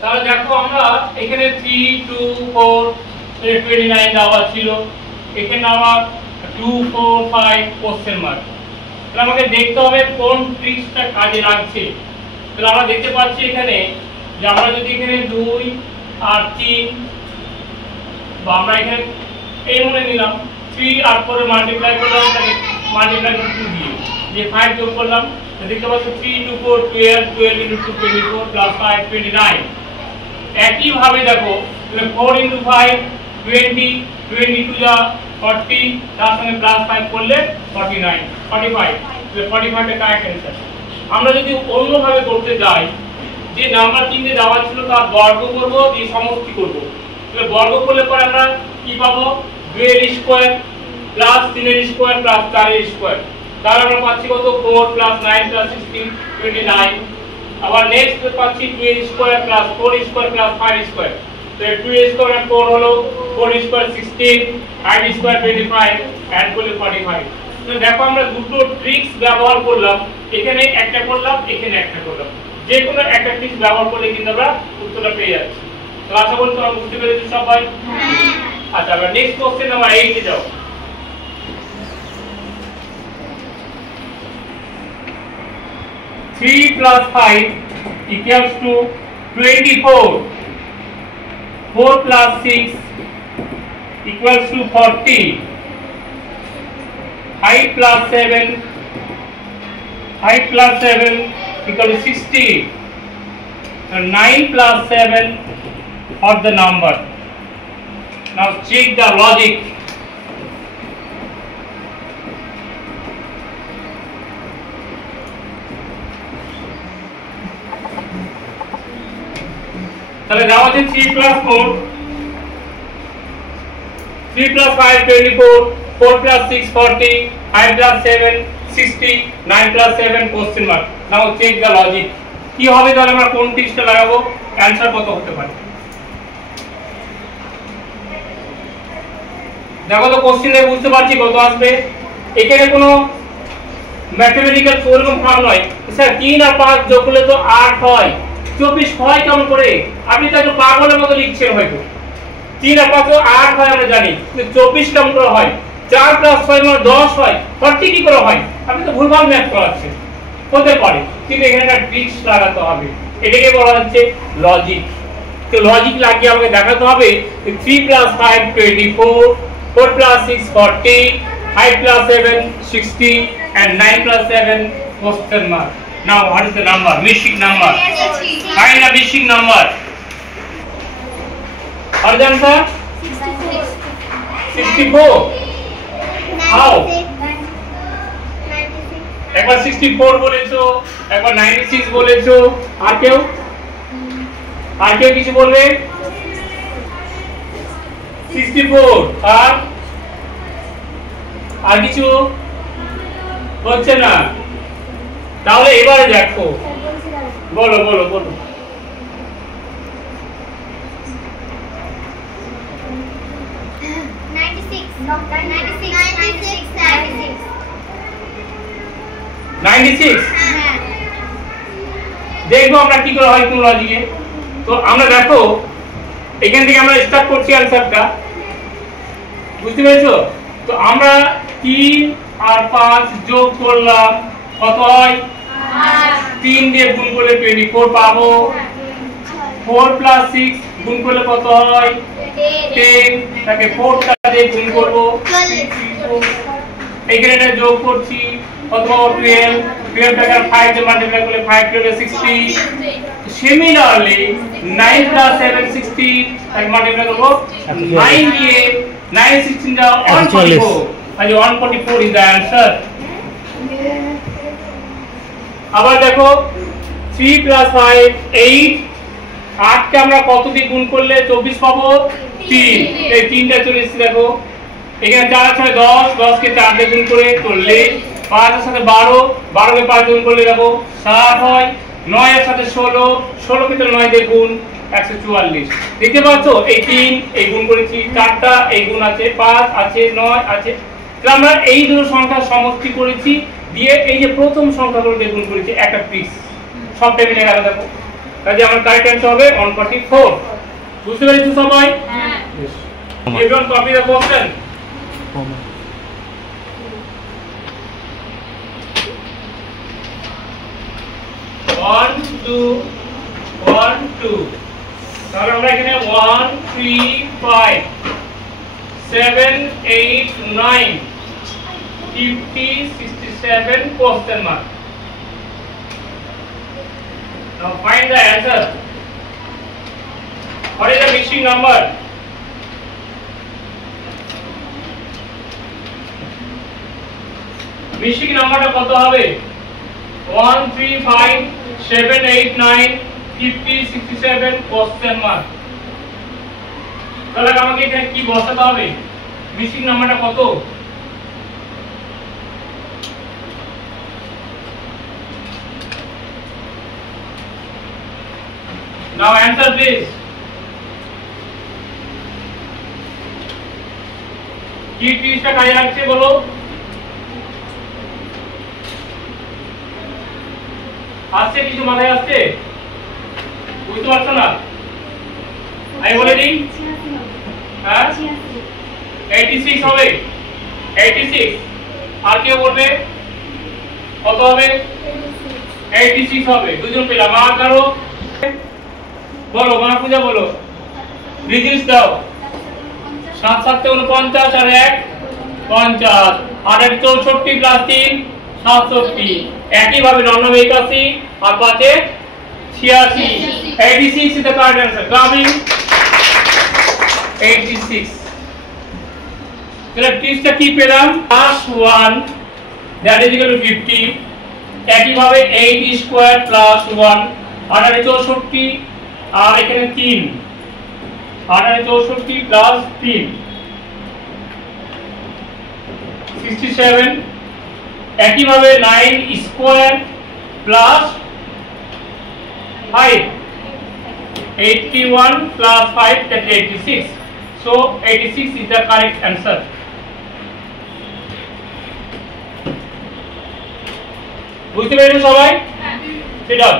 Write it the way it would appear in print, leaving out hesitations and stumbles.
তাহলে দেখো আমরা এখানে 3 2 4 29 দেওয়া ছিল, এখানে আবার 2 4 5 কোশ্চেন মার্ক। তাহলে আমাকে দেখতে হবে কোন ট্রিক্সটা কাজে লাগছে। তাহলে আমরা দেখতে পাচ্ছি এখানে যে আমরা যদি এখানে 2 আর 3 বা আমরা এখানে এই মনে নিলাম 3 আর 4 মাল্টিপ্লাই করলাম, তাহলে মাল্টিপ্লাই করে 2 দিয়ে যে 5 যোগ করলাম, দেখতে পাচ্ছি 3 into 4 12, 12 into 2 24 plus 5 29। একই ভাবে দেখো 4 into 5 20, 22 যা 40, তার সঙ্গে প্লাস 5 করলে 49 45। তাহলে 45 এর কারেক্ট অ্যানসার। আমরা যদি অন্যভাবে করতে যাই, যে নাম্বার তিনটে দেওয়া ছিল তার বর্গ করব, দিয়ে সমষ্টি করব। তাহলে বর্গ করলে পরে আমরা কি পাবো? 2 এর স্কয়ার প্লাস 3 এর স্কয়ার প্লাস 4 এর স্কয়ার। তাহলে আমরা পাচ্ছি কত? 4 প্লাস 9 প্লাস 16 29। আবার নেক্সট পাচ্ছি 2 এর স্কয়ার প্লাস 4 এর স্কয়ার প্লাস 5 এর স্কয়ার। তো 2 এর স্কয়ার আর 4 হলো 4 এর স্কয়ার 16, 5 এর স্কয়ার 25, অ্যাড করলে 45। তো দেখো আমরা দুটো ট্রিক্স ব্যবহার করলাম, এখানে একটা করলাম, এখানে একটা করলাম। যে কোনো একটা ট্রিক্স ব্যবহার করলে কিন্তু আমরা উত্তরটা পেয়ে যাচ্ছি। তো আশা করি তোমরা বুঝতে পেরেছো সবাই। আচ্ছা, আমরা নেক্সট কোশ্চেন নাম্বার 8 এ যাও। 3 plus 5 equals to 24. 4 plus 6 equals to 40. 5 plus 7 equals to 60. So 9 plus 7 are the number. Now check the logic. তাহলে দেওয়া আছে 3 plus 4, 3 plus 5 24, 4 plus 6 40, 5 plus 7 60, 9 plus 7 question mark. Now check the logic. কি হবে তাহলে আমরা কোন ট্রিক্সটা লাগাবো? অ্যানসার কত হতে পারে? দেখো তো কোশ্চেনে বুঝতে পারছি কত আসবে। এখানে কোনো ম্যাথমেটিক্যাল ফর্মুলা ফর্ম নয় স্যার। 3 আর 5 যোগ করলে তো 8 হয়, 24 হয় কেমন করে? আপনি তো একটু পাগলের মতো লিখছেন হয়তো। 3 আর 5 8 হয় আমরা জানি, কিন্তু 24 কেমন করে হয়? 4 প্লাস 6 মানে 10 হয়, 40 কি করে হয়? আপনি তো ভুলভাল ম্যাথ করাচ্ছেন। হতে পারে, কিন্তু এখানে একটা ট্রিক্স লাগাতে হবে, এটাকে বলা হচ্ছে লজিক। তো লজিক লাগিয়ে আমাকে দেখাতে হবে 3 plus 5 24, 4 plus 6 40, 5 plus 7 60, and 9 plus 7 question mark. Now what is the number? Missing number. Find a missing number. What is the answer? 64. How? একবার 64 বলেছো, একবার 96 বলেছো, আর কেউ কিছু বলবে? 64 আর কিছু হচ্ছে না। তাহলে এবারে দেখো, বলো বলো বলো। 96 দেখবো আমরা কি করে হয় কোন লজিকে। তো আমরা দেখো এখান থেকে আমরা স্টার্ট করছি অ্যানসারটা, বুঝতে পেরেছো? তো আমরা 3 আর 5 যোগ করলাম, কত হয়? 3 দিয়ে গুণ করলে 24 পাবো। 4 plus 6 গুণ করলে কত হয়? 10। তাকে 4 টা দিয়ে গুণ করব, এখানে এটা যোগ করছি, কত পাবো? 12। 12 টাকে 5 দিয়ে মাল্টিপ্লাই করলে 5 12 60। সিমিলারলি 9 plus 7 60, তাকে মাল্টিপ্লাই করব 9 দিয়ে, 9 16 যা 144, মানে 144 ইজ দ্য आंसर। আবার দেখো 3 plus 5 8, 8 কে আমরা কত দিয়ে গুণ করলে 24 পাবো? 3। এই 3টা চলে এসেছে দেখো, এখানে 4 আর 6 10, 10 কে 4 দিয়ে গুণ করে 40, 5 এর সাথে 12, 12 কে 5 গুণ করলে দেখো 60 হয়, 9 এর সাথে 16, 16 কে 9 দিয়ে গুণ 144। দেখতে পাচ্ছো এই 3 এই গুণ করেছি, 4টা এই গুণ আছে, 5 আছে, 9 আছে। তাহলে আমরা এই দুটো সংখ্যা সমষ্টি করেছি, দিয়ে এই যে প্রথম সংখ্যাগুলো দিয়ে গুণ করেছি, একটা পিস সব টেবিলে গেল দেখো। কাজে আমার কারেক্ট অ্যান্সার হবে 144। বুঝতে পেরেছো সবাই? হ্যাঁ। Everyone copy the question. One, two, 1, 2. তাহলে আমরা এখানে 1, 3, 5, 7, 8, 9, 50, 67 question mark. Now find the answer. What is the missing number? Missing number টা কত হবে? 1, 3, 5, 7, 8, 9, 50, 67 question mark. তাহলে আমাকে এখানে কি বসাতে হবে? মিসিং নাম্বারটা কত? Now answer please. কি ট্রিক্সটা কাজে লাগছে বলো? আসছে কিছু মাথায় আসছে? বুঝতে পারছো না? আমি বলে দিই। হ্যাঁ 86 হবে। 86 আর কেউ বলবে কত হবে? 86 হবে। দুজন পেলাম। আর কারো বলো, মা পূজা বলো। রিজিস্ট দাও। 7 7 49 আর 1 50 আর 64 প্লাস 3 67। একই ভাবে 9 81 আর 5 86। 86 is the correct answer. Coming 86. তাহলে টিপসটা কি পেলাম? +1 that is equal to 50। একই ভাবে 8 স্কয়ার প্লাস 1 64 আর এখানে 3 64 প্লাস 3 67। একই ভাবে 9 square plus 5 81 plus 5 that is 86. So 86 is the correct answer. বুঝতে পেরেছো সবাই? Sit down.